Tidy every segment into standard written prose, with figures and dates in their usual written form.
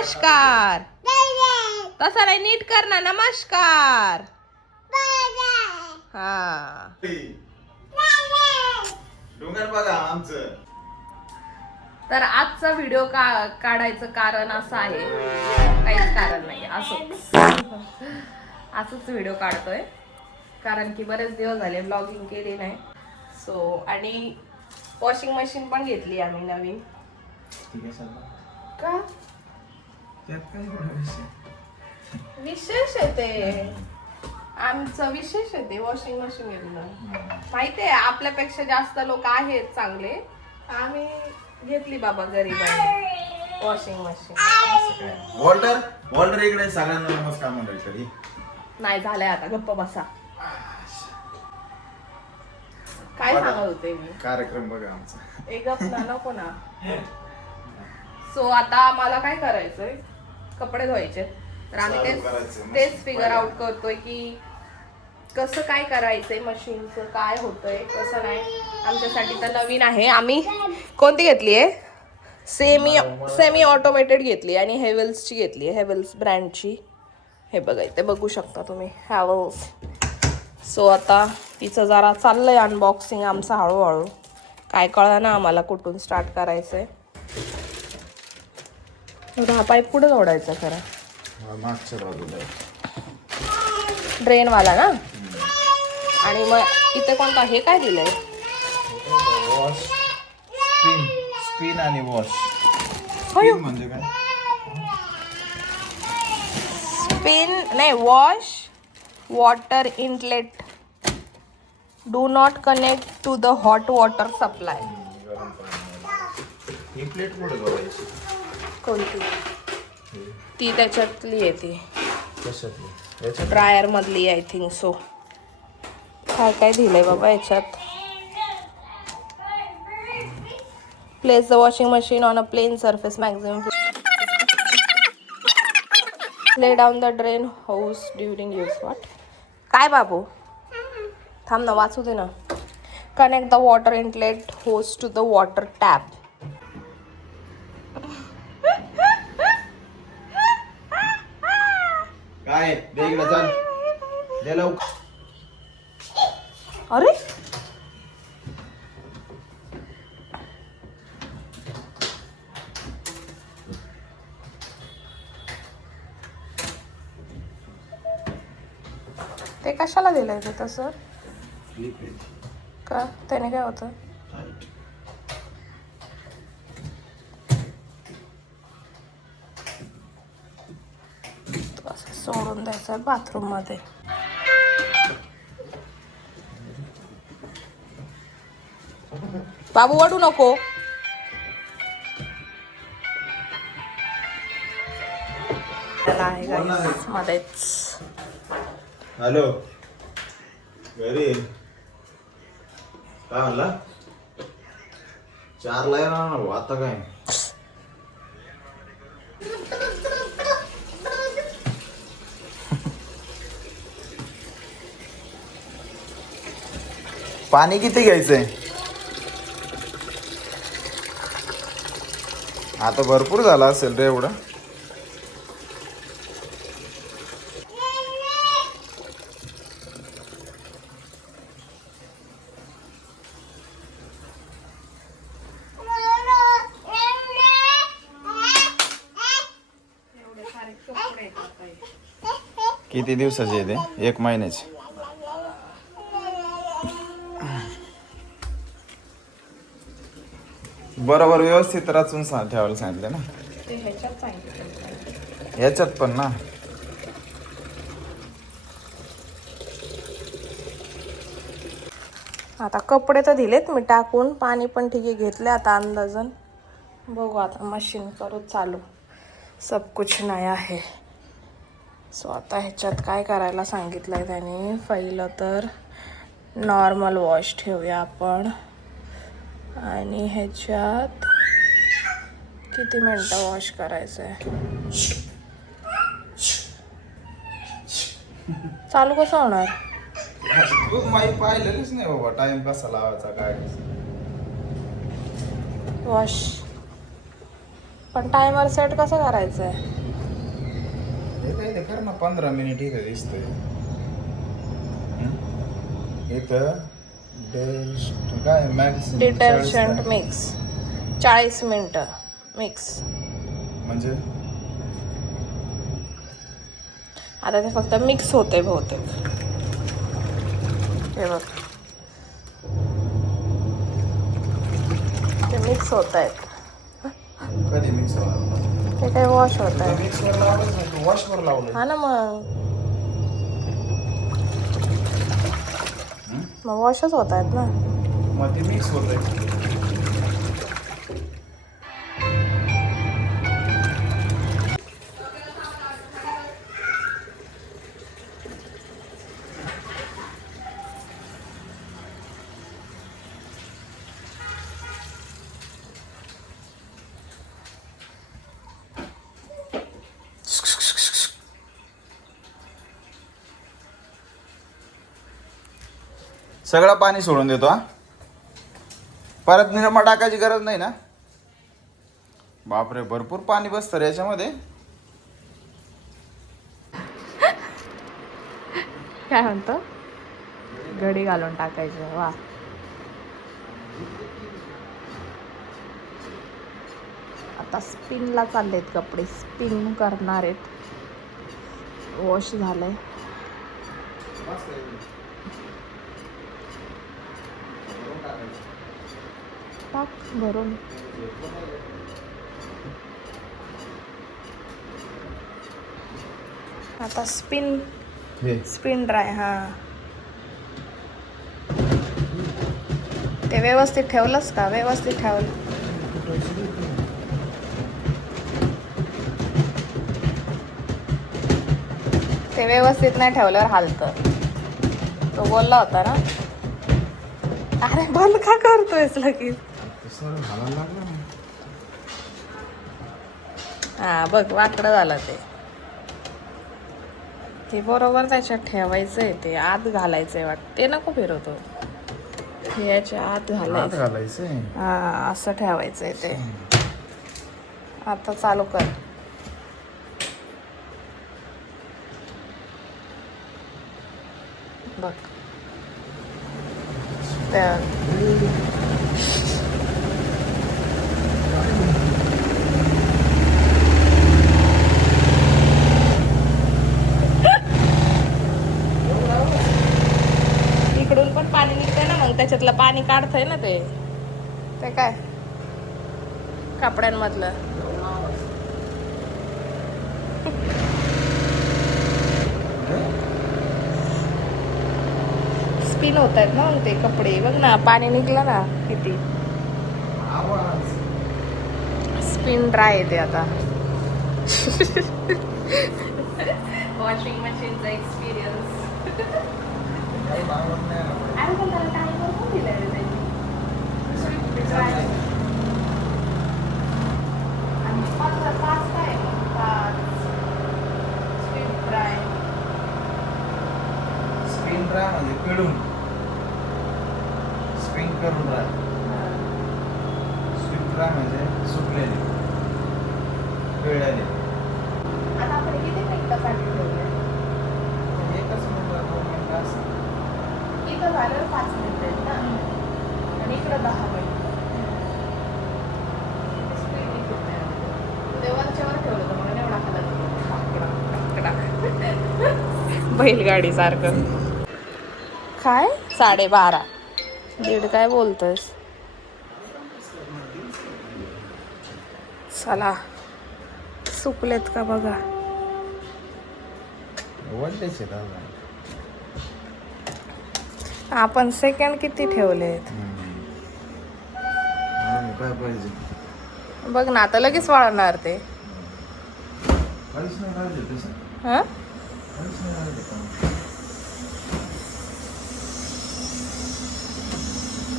नमस्कार. तसा नाही, नीट कर ना. नमस्कार. हा डोंगर बघा आमचं. तर आजचा व्हिडिओ काढायचं कारण असं आहे, काहीच कारण नाही, असंच व्हिडिओ काढतोय कारण की बरेच दिवस झाले ब्लॉगिंग केली नाही. सो आणि वॉशिंग मशीन पण घेतली आम्ही नवीन. का विशेष आहे ते, आमचं विशेष आहे ते. वॉशिंग मशीन घेतलं माहितीये, आपल्यापेक्षा जास्त लोक आहेत चांगले, आम्ही घेतली बाबा गरीब वॉशिंग मशीन. वॉल्टर इकडे सगळ्यांना नमस्कार मंडळी. नाही झालंय आता, गप्प बसा. काय सांगत होते मी? कार्यक्रम बघा आमचा. एक गप ना, नको ना. सो आता मला काय करायचंय, कपडे धुवायचे. तर आम्ही तेच फिगर आउट करतोय की कसं काय करायचंय, मशीनचं काय होतंय कसं नाही. आमच्यासाठी तर नवीन आहे. आम्ही कोणती घेतली आहे? सेमी ऑटोमेटेड घेतली आणि हेवेल्सची घेतली आहे, हेवेल्स ब्रँडची. हे बघा, इथे बघू शकता तुम्ही, हेवेल्स. सो आता तिचं जरा चाललंय अनबॉक्सिंग आमचं हळूहळू. काय कळलं ना आम्हाला कुठून स्टार्ट करायचंय. हा पाईप पुढे जोडायचा खरं, मागच्या बाजूला ड्रेनवाला ना. आणि मग इथे कोणता, हे काय दिलंय? वॉश, स्पिन आणि वॉश. म्हणजे काय? स्पिन नाही, wash water inlet. Do not connect to the hot water supply. ही प्लेट पुढे जोडायची. कोणती? ती त्याच्यातली आहे ती, कशातली? ड्रायर मधली आय थिंक सो. काय काय दिलंय बाबा याच्यात. Place the washing machine on a plane surface, maximum lay down the drain hose during use. What? काय बाबू, थांब ना, वाचू दे ना. कनेक्ट द वॉटर इनलेट होस टू द वॉटर टॅप. काय दे इकडे, चल दे लवकर. अरे ते कशाला दिलंय ते तसं? का त्याने काय होतं? तो असं सोडून द्यायचं बाथरूम मध्ये. बाबू वडू नको. मध्येच. हॅलो, घरी काय म्हणला? 4 ला येणार ना आता काय. पाणी किती घ्यायचंय? आता भरपूर झाला असेल रे एवढं. किती दिवसाचे आहे ते? 1 महिन्याचे. बरोबर व्यवस्थित रचून ठेवायला सांगितलं ना. ह्याच्यात पण ना. आता कपडे तर दिलेत मी टाकून, पाणी पण ठीक आहे घेतले आता अंदाजन. बघू आता मशीन करू चालू. सब कुछ नया है. सो आता ह्याच्यात काय करायला सांगितलंय त्याने, पहिलं तर नॉर्मल वॉश ठेवूया आपण. आणि ह्याच्यात किती मिनटं वॉश करायचं आहे? चालू कसं होणार? माहिती पाहिलेलंच नाही बाबा, टाइम कसा लावायचा काय. वॉश पण टायमर सेट कसं करायचंय? हे काय ते कर ना 15 मिनिट इथं दिसतंय. इथं काय मॅक्सिमम डिटर्जंट मिक्स 40 मिनिटं मिक्स. म्हणजे आता ते फक्त मिक्स होते बहुतेक. हे बघ ते मिक्स होत आहेत. कधी मिक्स होणार? ते काही वॉश होत आहे. मिक्सवर लावलंच नाही तू, वॉशवर लावलं. हा ना मग वॉशच होत आहेत ना. मग ते मिक्स होत आहे. सगळं पाणी सोडून देतो हा. परत निरमा टाकायची गरज नाही ना. बापरे, भरपूर पाणी बसतं रे याच्यामध्ये. काय म्हणतो? घडी घालून टाकायचे. वा, आता स्पिनला चाललेत कपडे. स्पिन करणार आहेत. वॉश झालंय. टाक भरून. आता स्पिन ड्राय. हा, ते व्यवस्थित ठेवलंस का? व्यवस्थित ठेवलं. ते व्यवस्थित नाही ठेवल्यावर हालतं. तो बोलला होता ना. अरे बंद का करतोयस लगेच? हा बघ, वाकडं झालं ते बरोबर त्याच्यात ठेवायचंय. ते आत घालायचंय वाटतं. ते नको फिरवतो. हे याच्या आत घालायचंय. हा, असं ठेवायचंय ते. आता चालू कर. बघ इकडून पण पाणी निघतंय ना, मग त्याच्यातलं पाणी काढतंय ना ते काय कपड्यांमधलं. स्पिन होत आहेत ना मग ते कपडे. बघ ना, पाणी निघलं ना किती. स्पिन ड्राय येते आता. वॉशिंग मशीनचा एक्सपिरियन्स. अरे पण त्याला टाइमर कोण दिलाय रे त्यांनी? आणि 5 काय मग? 5 स्पिन ड्राय. स्पिन ड्राय म्हणजे पिळून. स्पिन करून ड्राय. स्पिन ड्राय म्हणजे सुकलेले, पिळलेले. आता आपण किती मिनिटासाठी ठेवले? एकच मिनिट, 2 मिनिट असं. इथं झालं 5 मिनिटं आहेत ना, आणि इकडं 10 मिनिटं. वरच्यावर ठेवलं तर म्हणून एवढा हालत. बैलगाडी सारखं. काय 12:30? दीड काय बोलतोयस? चला, सुकलेत का बघा. आपण सेकंड किती ठेवलेत? काय पाहिजे? बघ ना, आता लगेच वाळणार ते. काहीच नाही राहिले तसं. हा, काहीच नाही राहिले.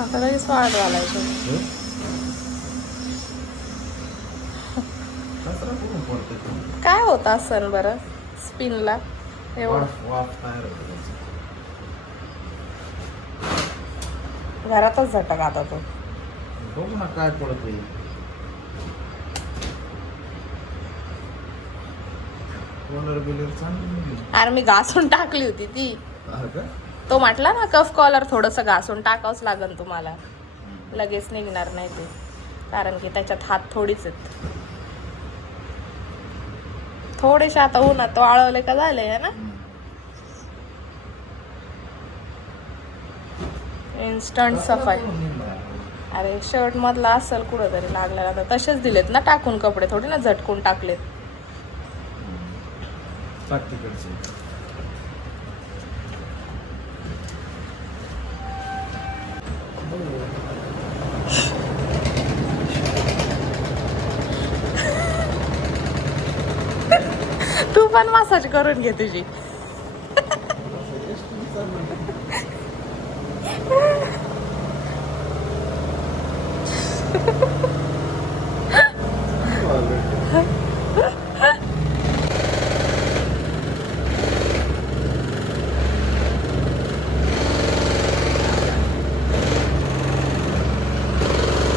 आता लगेच वाळत घालायचं. काय होत असेल बरं स्पिनला एवढं? घरातच झटक आता तो. बघू ना काय पडत. अरे मी घासून टाकली होती ती. तो म्हटला ना कफ कॉलर थोडस घासून टाकावंच लागेल तुम्हाला, लगेच निघणार नाही ते, कारण की त्याच्यात हात थोडीच आहेत. थोडेसे आता उन्हात वाळवले का झाले आहे ना. इन्स्टंट सफाई. अरे शर्ट मधला असेल कुठं तरी लागलेला, तर तसेच दिलेत ना टाकून कपडे, थोडी ना झटकून टाकलेत. तू पण मसाज करून घे तुझी.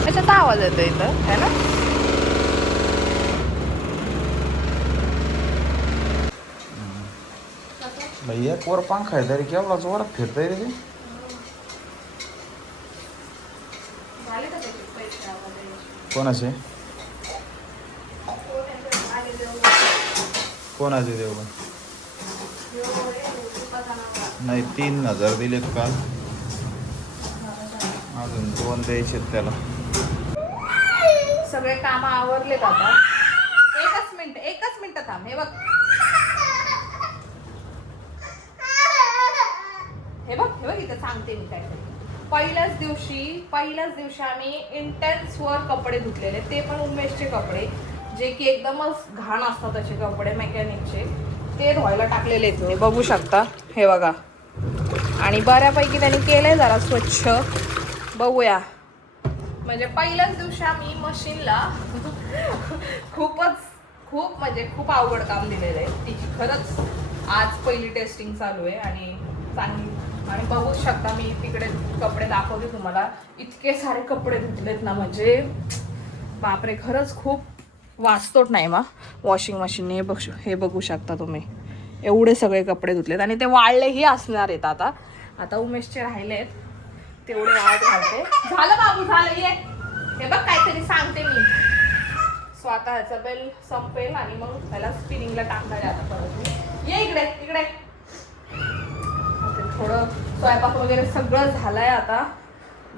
कशाचा आवाज येतो इथं है ना. भैया वर पंखा आहे तरी केवढा जोरात फिरतंय रे ते. कोणाचे कोणाचे देव नाही, 3,000 दिलेत काल, अजून 2 द्यायचे त्याला. सगळे काम आवरलेत आता. एकच मिनिट थांब. हे बघ इथं सांगते मी काय. पहिल्याच दिवशी आम्ही इंटेन्स वर कपडे धुतलेले, ते पण उमेशचे कपडे, जे की एकदमच घाण असतात असे कपडे मेकॅनिकचे, ते धुवायला टाकलेले आहेत मी, बघू शकता. हे बघा. आणि बऱ्यापैकी त्यांनी केलंय जरा स्वच्छ. बघूया. म्हणजे पहिल्याच दिवशी आम्ही मशीनला खूप अवघड काम दिलेलं आहे. तिची खरंच आज पहिली टेस्टिंग चालू आहे आणि चांगली. आणि बघू शकता मी तिकडे कपडे दाखवते तुम्हाला, इतके सारे कपडे धुतलेत ना, म्हणजे बापरे, खरंच खूप वाचतोच नाही मग वॉशिंग मशीनने. हे बघू शकता तुम्ही, एवढे सगळे कपडे धुतलेत आणि ते वाळलेही असणार आहेत. आता उमेशचे राहिलेत तेवढे वाळत घालते. झालं बाबू, झालं. ये हे बघ, काहीतरी सांगते मी. स्वतःचा बेल संपेल आणि मग त्याला स्पिनिंगला टाकणार आहे आता परत. ये इकडे. थोडं स्वयंपाक वगैरे सगळं झालंय. आता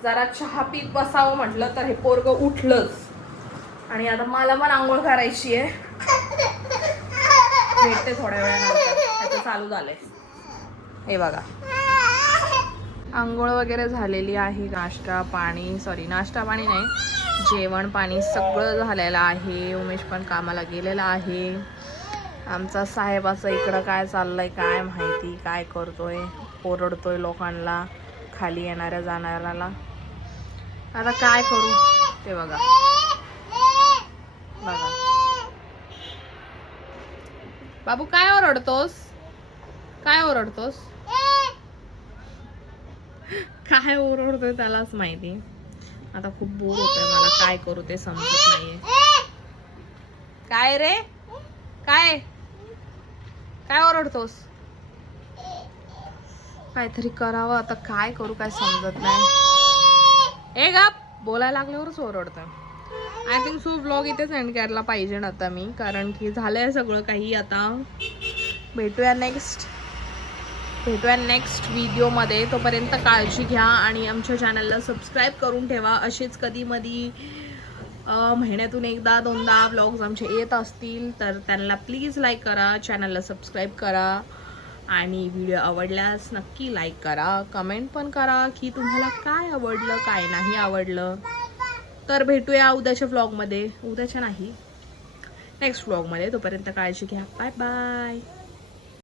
जरा चहा पीत बसावं म्हटलं तर हे पोरगं उठलंच. आणि आता मला पण आंघोळ करायची आहे. भेटते थोड्या वेळानंतर. त्याचं चालू झालंय. हे बघा, आंघोळ वगैरे झालेली आहे. नाश्ता पाणी नाही, जेवण पाणी सगळं झालेलं आहे. उमेश पण कामाला गेलेला आहे. आमचा साहेबाचं इकडं काय चाललंय काय माहिती, काय करतोय, ओरडतोय लोकांना, खाली येणाऱ्या जाणाऱ्याला. आता काय करू ते बघा. बाबू काय ओरडतोस काय ओरडतोय त्यालाच माहिती. आता खूप बोर होतोय मला, काय करू ते समजत नाहीये. काय रे, काय ओरडतोस? काहीतरी करावं, आता काय करू काय समजत नाही. ए गप, बोलायला लागल्यावरच ओरडतोय. आय थिंक सो व्लॉग इथेच एंड करायला पाहिजे ना आता मी, कारण की झालंय सगळं काही. आता भेटूया नेक्स्ट व्हिडिओमध्ये. तोपर्यंत काळजी घ्या आणि आमच्या चॅनलला सबस्क्राईब करून ठेवा. असेच कधी मधी महिन्यातून एकदा दोनदा व्लॉग्स आमचे येत असतील तर त्यांना प्लीज लाईक करा, चॅनलला सबस्क्राईब करा आणि व्हिडिओ आवडल्यास नक्की लाईक करा. कमेंट पण करा की तुम्हाला काय आवडलं काय नाही आवडलं. तर भेटूया उद्याच्या व्लॉगमध्ये, नेक्स्ट व्लॉगमध्ये. तोपर्यंत काळजी घ्या. Bye bye.